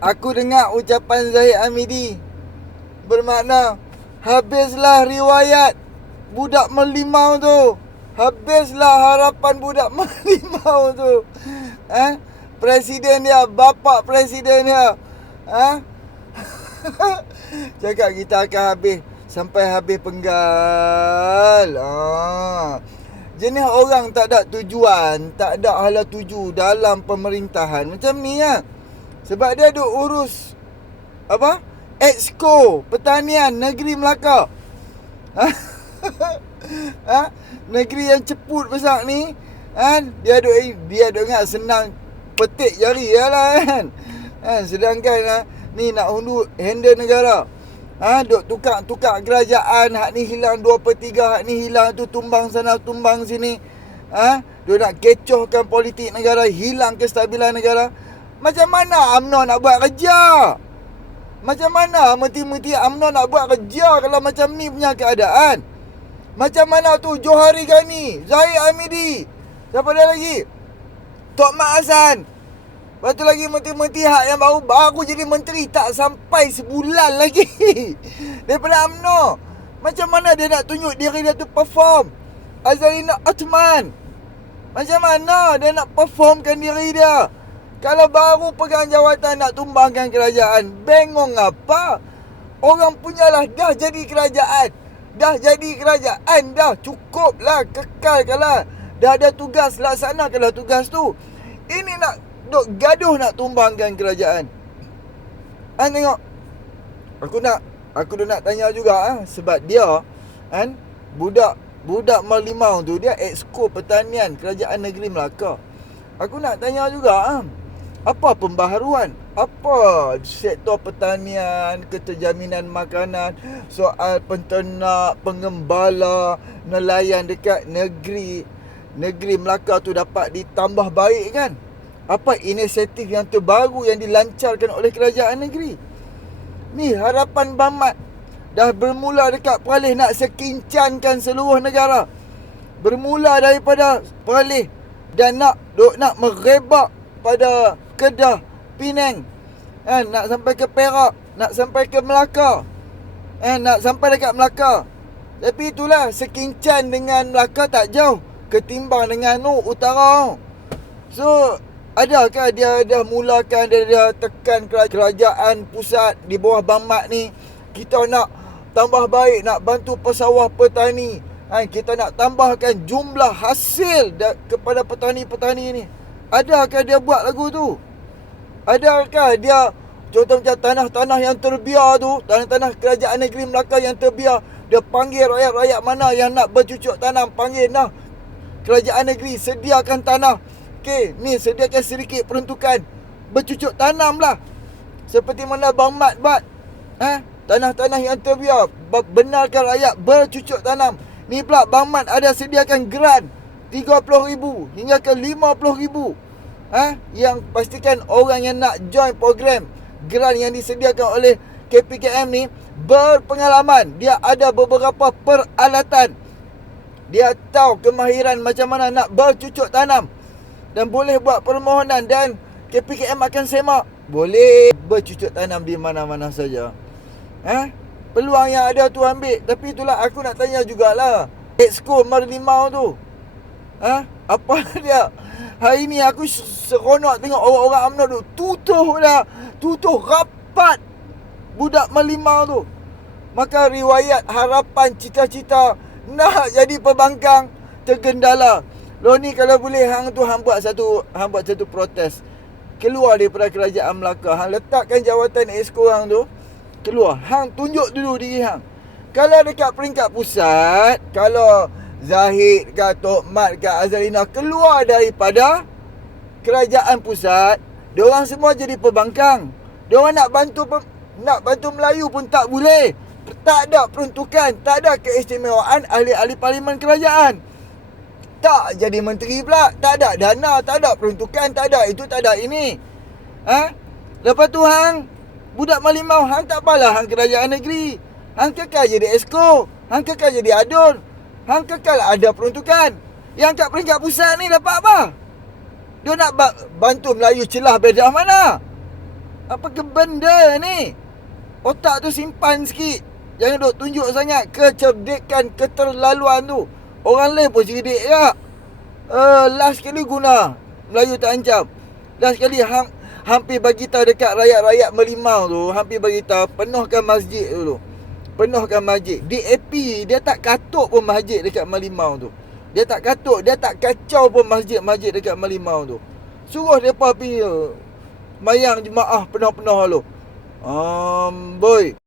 Aku dengar ucapan Zahid Hamidi Bermakna Habislah riwayat Budak melimau tu. Habislah harapan budak melimau tu. Eh? Presiden dia Bapak presiden dia. Eh? Cakap kita akan habis Sampai habis penggal. Ah. Jenis orang tak ada tujuan Tak ada hala tuju dalam pemerintahan. Macam ni lah Sebab dia duk urus Apa? Exco Pertanian Negeri Melaka ha? ha? Negeri yang ceput besar ni ha? Dia duk Dia duk ingat senang Petik jari lah kan ha? Sedangkan ha? Ni nak hundu handle negara Ha, duk tukar-tukar kerajaan Hak ni hilang 2 per 3 Hak ni hilang tu tumbang sana tumbang sini ha, Duk nak kecohkan politik negara Hilang kestabilan negara Macam mana UMNO nak buat kerja? Macam mana menti-menti UMNO nak buat kerja Kalau macam ni punya keadaan? Macam mana tu Johari Gani Zahid Hamidi Siapa dia lagi? Tok Mak Hassan. Lepas tu lagi menteri-menteri hak yang baru Baru jadi menteri Tak sampai sebulan lagi. Daripada UMNO Macam mana dia nak tunjuk diri dia tu perform? Azalina Atman Macam mana dia nak performkan diri dia Kalau baru pegang jawatan nak tumbangkan kerajaan Bengong apa Orang punyalah dah jadi kerajaan Dah jadi kerajaan dah Cukuplah kekalkanlah Dah ada tugas laksanakanlah tugas tu Ini nak duk gaduh nak tumbangkan kerajaan. Han tengok. Aku nak aku dah nak tanya juga ah sebab dia kan budak budak Malimau tu dia exco pertanian kerajaan negeri Melaka. Aku nak tanya juga ah apa pembaharuan? Apa sektor pertanian, keterjaminan makanan, soal penternak, pengembala, nelayan dekat negeri negeri Melaka tu dapat ditambah baik kan? apa inisiatif yang terbaru yang dilancarkan oleh kerajaan negeri. Ni harapan Bamat dah bermula dekat Perlis nak sekincankan seluruh negara. Bermula daripada Perlis dan nak duk nak merebak pada Kedah, Penang. Eh, nak sampai ke Perak, nak sampai ke Melaka. Eh, nak sampai dekat Melaka. Tapi itulah sekincan dengan Melaka tak jauh ketimbang dengan nu utara. So Adakah dia dah mulakan dia dah tekan kerajaan pusat di bawah Bamat ni kita nak tambah baik nak bantu pesawah petani ha, kita nak tambahkan jumlah hasil kepada petani-petani ni adakah dia buat lagu tu adakah dia contoh macam tanah-tanah yang terbiar tu tanah-tanah kerajaan negeri Melaka yang terbiar dia panggil rakyat-rakyat mana yang nak bercucuk tanam panggil nah kerajaan negeri sediakan tanah Okey, ni sediakan sedikit peruntukan bercucuk tanam lah. Seperti mana Bang Mat buat. Ha? Tanah-tanah yang terbiar. Benarkan rakyat bercucuk tanam. Ni pula Bang Mat ada sediakan grant. RM30,000 hingga ke RM50,000. Ha? Yang pastikan orang yang nak join program grant yang disediakan oleh KPKM ni berpengalaman. Dia ada beberapa peralatan. Dia tahu kemahiran macam mana nak bercucuk tanam dan boleh buat permohonan dan KPKM akan semak boleh bercucuk tanam di mana-mana saja. Ha? Peluang yang ada tu ambil. Tapi itulah aku nak tanya jugalah. Exco Merlimau tu. Ha? Apa dia? Hari ni aku seronok tengok orang-orang UMNO tu. Tutuh dah. Tutuh rapat. Budak Merlimau tu. Maka riwayat harapan cita-cita nak jadi pembangkang tergendala. Lo ni kalau boleh hang tu hang buat satu hang buat satu protes. Keluar daripada kerajaan Melaka. Hang letakkan jawatan exco hang tu. Keluar. Hang tunjuk dulu diri hang. Kalau dekat peringkat pusat, kalau Zahid ke Tok Mat ke Azalina keluar daripada kerajaan pusat, dia orang semua jadi pembangkang. Dia orang nak bantu nak bantu Melayu pun tak boleh. Tak ada peruntukan, tak ada keistimewaan ahli-ahli parlimen kerajaan. Tak jadi menteri pula Tak ada dana Tak ada peruntukan Tak ada itu Tak ada ini Ha? Lepas tu hang Budak malimau Hang tak apalah Hang kerajaan negeri Hang kekal jadi esko Hang kekal jadi adun Hang kekal ada peruntukan Yang kat peringkat pusat ni dapat apa? Dia nak bantu Melayu celah bedah mana? Apa ke benda ni? Otak tu simpan sikit. Jangan duk tunjuk sangat kecerdikan, keterlaluan tu. Orang lain pun cerdik tak? Uh, last kali guna. Melayu tak ancam. Last kali hang, hampir bagi tahu dekat rakyat-rakyat Melimau tu, hampir bagi tahu penuhkan masjid dulu. Penuhkan masjid. DAP dia tak katuk pun masjid dekat Melimau tu. Dia tak katuk, dia tak kacau pun masjid-masjid dekat Melimau tu. Suruh depa pergi mayang jemaah penuh-penuh lu. Um, boy.